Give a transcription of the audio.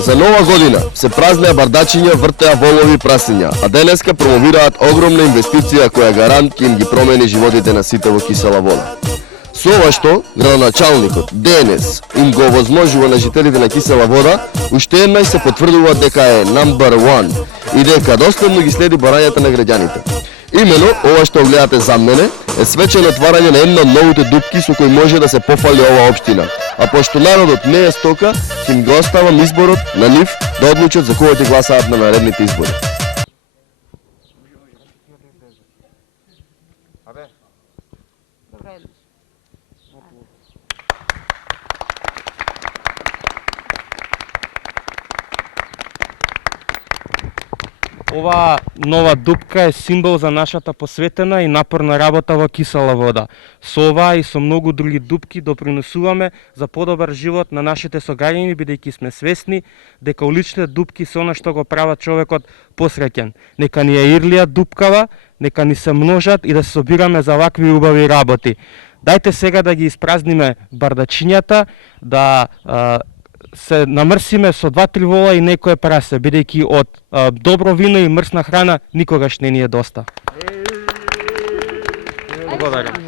За нова година се празнеа бардачиња, вртеа волови прасиња, а денеска промовираат огромна инвестиција која гарант ќе им ги промени животите на сите во кисела вода. Со ова што градоначалникот денес им го овозможува на жителите на кисела вода, уште еднаш се потврдува дека е number one и дека доследно ги следи барањата на граѓаните. Имено, ова што гледате за мене е свечено отварање на една од новите дупки со кој може да се пофали ова општина. А пошто народот не е стока, ќе им го оставам изборот на нив да одлучат за кого ќе гласаат на наредните избори. Ова нова дупка е символ за нашата посветена и напорна работа во кисела вода. Со ова и со многу други дупки допринесуваме за подобар живот на нашите сограѓани, бидејќи сме свесни дека уличните дупки се она што го прават човекот посреќен. Нека ни е ирлија дупкава, нека ни се множат и да се собираме за вакви убави работи. Дајте сега да ги испразниме бардачињата, да се намрсиме со 2-3 вола и некое прасе, бидејќи од добро вино и мрсна храна никогаш не ни е доста. Благодарам.